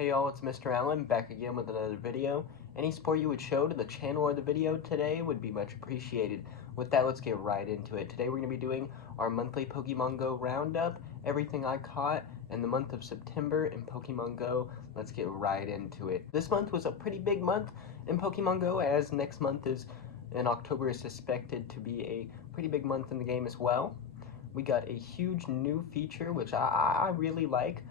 Hey y'all, it's Mr. Allen back again with another video. Any support you would show to the channel or the video today would be much appreciated. With that, let's get right into it. Today we're going to be doing our monthly Pokemon GO roundup, everything I caught in the month of September in Pokemon GO. Let's get right into it. This month was a pretty big month in Pokemon GO, as next month in October is suspected to be a pretty big month in the game as well. We got a huge new feature, which I really like.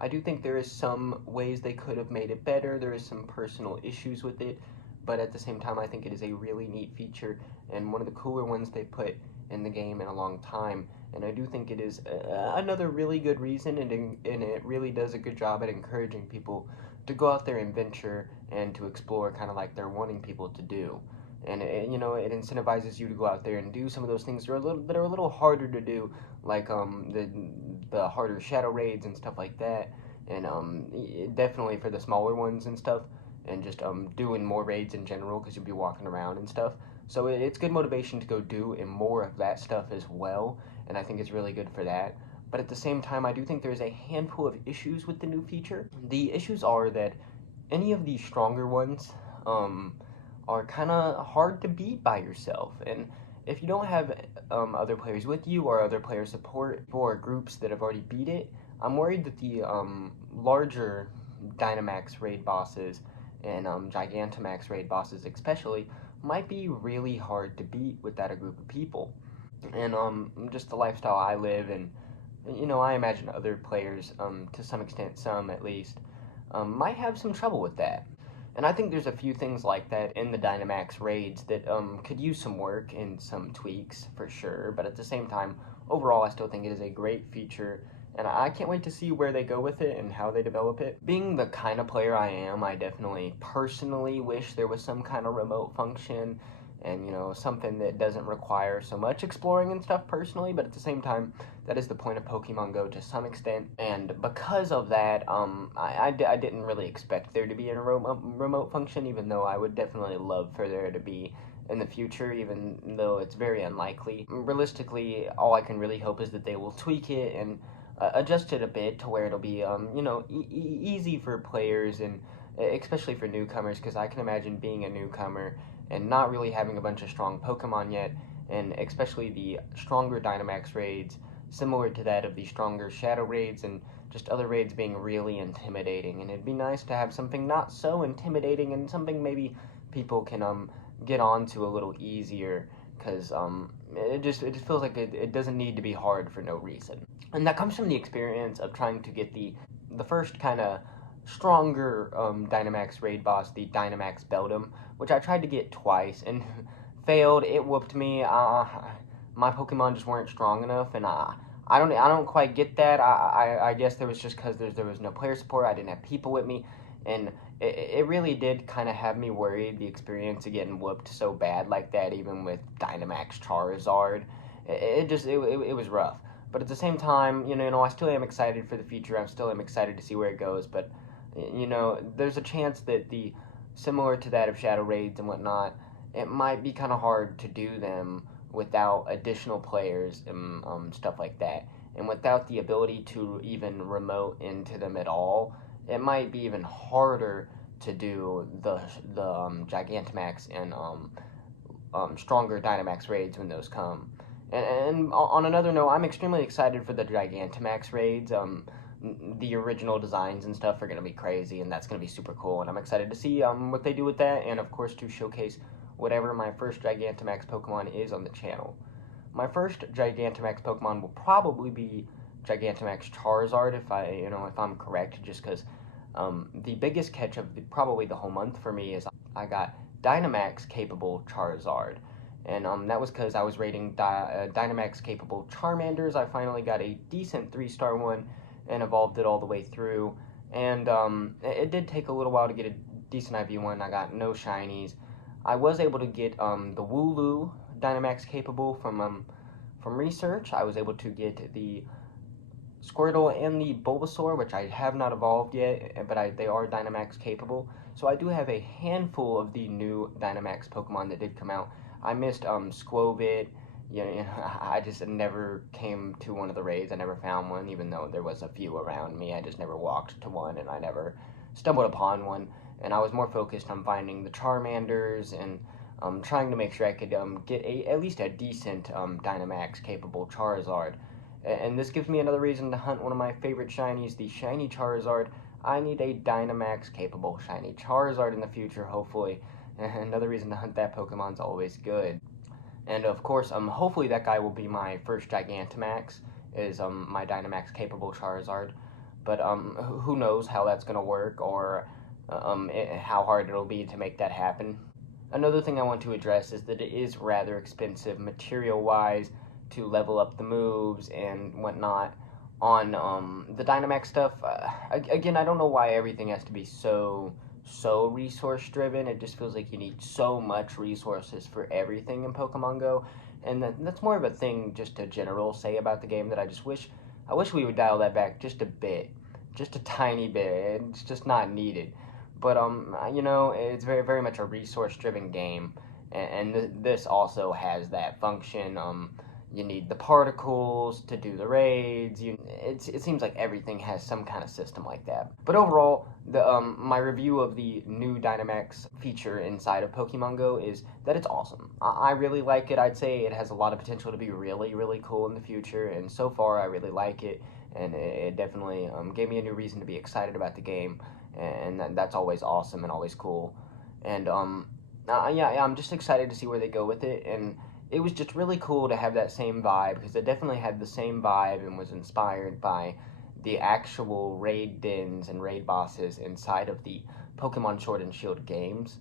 I do think there is some ways they could have made it better. There is some personal issues with it, but at the same time, I think it is a really neat feature and one of the cooler ones they put in the game in a long time. And I do think it is another really good reason, and it really does a good job at encouraging people to go out there and venture and to explore, kind of like they're wanting people to do. And it incentivizes you to go out there and do some of those things that are a little harder to do, like the harder shadow raids and stuff like that, and definitely for the smaller ones and stuff, and just doing more raids in general, because you'll be walking around and stuff. So it's good motivation to go do and more of that stuff as well, and I think it's really good for that. But at the same time, I do think there's a handful of issues with the new feature. The issues are that any of the stronger ones are kind of hard to beat by yourself, and if you don't have other players with you or other player support for groups that have already beat it, I'm worried that the larger Dynamax raid bosses and Gigantamax raid bosses especially might be really hard to beat without a group of people. And just the lifestyle I live, and I imagine other players, to some extent, some at least, might have some trouble with that. And I think there's a few things like that in the Dynamax raids that could use some work and some tweaks for sure, but at the same time, overall I still think it is a great feature, and I can't wait to see where they go with it and how they develop it. Being the kind of player I am, I definitely personally wish there was some kind of remote function, and something that doesn't require so much exploring and stuff personally, but at the same time, that is the point of Pokemon GO to some extent, and because of that, I didn't really expect there to be a remote function, even though I would definitely love for there to be in the future, even though it's very unlikely. Realistically, all I can really hope is that they will tweak it and adjust it a bit to where it'll be, easy for players, and especially for newcomers, because I can imagine being a newcomer and not really having a bunch of strong Pokemon yet, and especially the stronger Dynamax raids, similar to that of the stronger Shadow raids, and just other raids being really intimidating. And it'd be nice to have something not so intimidating, and something maybe people can get onto a little easier, because it just feels like it doesn't need to be hard for no reason. And that comes from the experience of trying to get the first kind of stronger Dynamax raid boss, the Dynamax Beldum, which I tried to get twice and failed. It whooped me. My Pokemon just weren't strong enough, and I don't quite get that. I guess there was just because there was no player support. I didn't have people with me, and it really did kind of have me worried, the experience of getting whooped so bad like that, even with Dynamax Charizard. It was rough. But at the same time, I still am excited for the future. I still am excited to see where it goes. But, there's a chance that similar to that of Shadow Raids and whatnot, it might be kind of hard to do them without additional players and stuff like that. And without the ability to even remote into them at all, it might be even harder to do the Gigantamax and stronger Dynamax raids when those come. And on another note, I'm extremely excited for the Gigantamax raids. The original designs and stuff are going to be crazy, and that's going to be super cool, and I'm excited to see what they do with that, and of course to showcase whatever my first Gigantamax Pokemon is on the channel. My first Gigantamax Pokemon will probably be Gigantamax Charizard, if I'm correct, just because the biggest catch of probably the whole month for me is I got Dynamax capable Charizard. And that was because I was rating Dynamax capable Charmanders. I finally got a decent 3-star one and evolved it all the way through. And it did take a little while to get a decent IV one. I got no shinies. I was able to get the Wooloo Dynamax capable from research. I was able to get the Squirtle and the Bulbasaur, which I have not evolved yet, but they are Dynamax capable. So I do have a handful of the new Dynamax Pokemon that did come out. I missed Squovit. I just never came to one of the raids. I never found one, even though there was a few around me. I just never walked to one, and I never stumbled upon one, and I was more focused on finding the Charmanders and trying to make sure I could get at least a decent Dynamax capable Charizard. And this gives me another reason to hunt one of my favorite shinies, the shiny Charizard. I need a Dynamax capable shiny Charizard in the future, hopefully. Another reason to hunt that Pokemon's always good. And of course, hopefully that guy will be my first Gigantamax, is my Dynamax capable Charizard. But who knows how that's gonna work, or how hard it'll be to make that happen. Another thing I want to address is that it is rather expensive material-wise to level up the moves and whatnot on the Dynamax stuff. Again, I don't know why everything has to be so resource driven. It just feels like you need so much resources for everything in Pokemon Go, and that's more of a thing just a general say about the game that I wish we would dial that back just a bit, just a tiny bit. It's just not needed. But you know, it's very much a resource driven game, and this also has that function. You need the particles to do the raids. It seems like everything has some kind of system like that. But overall, my review of the new Dynamax feature inside of Pokemon Go is that it's awesome. I really like it. I'd say it has a lot of potential to be really cool in the future, and so far I really like it, and it definitely gave me a new reason to be excited about the game, and that's always awesome and always cool. And yeah, I'm just excited to see where they go with it, and it was just really cool to have that same vibe, because it definitely had the same vibe and was inspired by the actual raid dens and raid bosses inside of the Pokemon Sword and Shield games.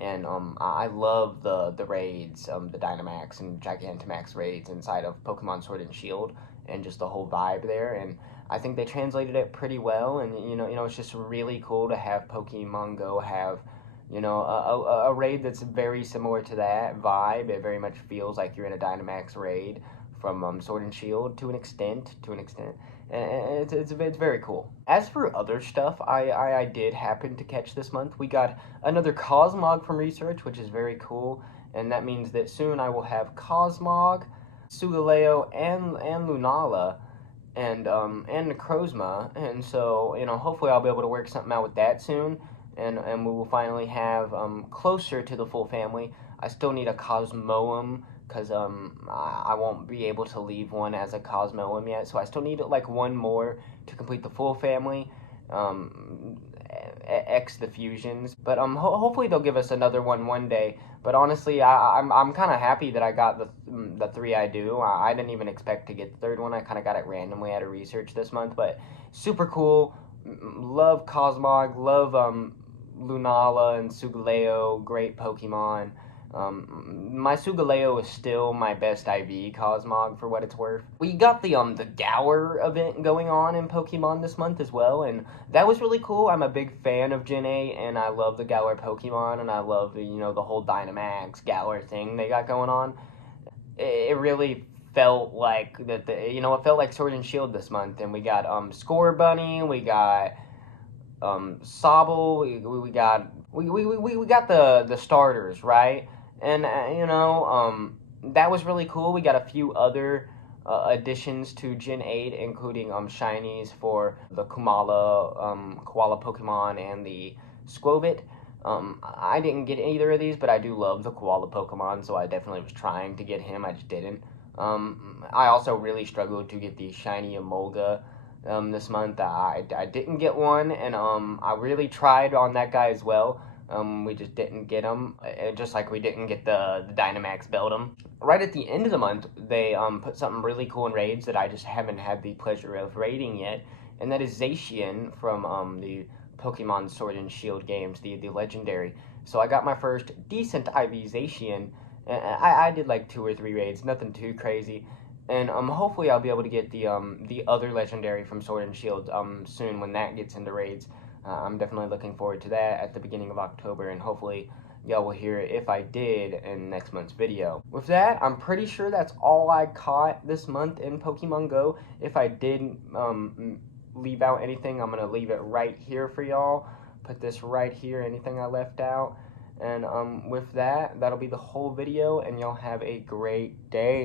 And I love the raids, the Dynamax and Gigantamax raids inside of Pokemon Sword and Shield, and just the whole vibe there. And I think they translated it pretty well. And it's just really cool to have Pokemon Go have a raid that's very similar to that vibe. It very much feels like you're in a Dynamax raid from Sword and Shield to an extent. And it's very cool. As for other stuff, I did happen to catch this month. We got another Cosmog from research, which is very cool, and that means that soon I will have Cosmog, Sugaleo, and Lunala, and Necrozma, and so hopefully I'll be able to work something out with that soon, and we will finally have closer to the full family. I still need a Cosmoem, because I won't be able to leave one as a Cosmoem yet, so I still need like one more to complete the full family, X the fusions. But hopefully they'll give us another one day. But honestly, I'm kind of happy that I got the three I do. I didn't even expect to get the third one. I kind of got it randomly out of research this month, but super cool. Love Cosmog, love Lunala and Sugaleo, great Pokemon. My Sugaleo is still my best IV Cosmog for what it's worth. We got the Galar event going on in Pokemon this month as well, and that was really cool. I'm a big fan of Gen 8, and I love the Galar Pokemon, and I love the whole Dynamax Galar thing they got going on. It really felt like that. It felt like Sword and Shield this month, and we got Scorbunny, we got Sobble, we got the starters, right? And that was really cool. We got a few other additions to Gen 8, including shinies for the Koala Pokemon and the Squovit. I didn't get either of these, but I do love the Koala Pokemon, so I definitely was trying to get him. I just didn't. I also really struggled to get the shiny Emolga this month. I didn't get one, and I really tried on that guy as well. We just didn't get him, just like we didn't get the Dynamax Beldum. Right at the end of the month, they put something really cool in raids that I just haven't had the pleasure of raiding yet, and that is Zacian from the Pokemon Sword and Shield games, the legendary. So I got my first decent IV Zacian. I did like 2 or 3 raids, nothing too crazy. And hopefully I'll be able to get the other legendary from Sword and Shield soon when that gets into raids. I'm definitely looking forward to that at the beginning of October, and hopefully y'all will hear it if I did in next month's video. With that, I'm pretty sure that's all I caught this month in Pokemon Go. If I did leave out anything, I'm gonna leave it right here for y'all. Put this right here, anything I left out. And with that, that'll be the whole video, and y'all have a great day.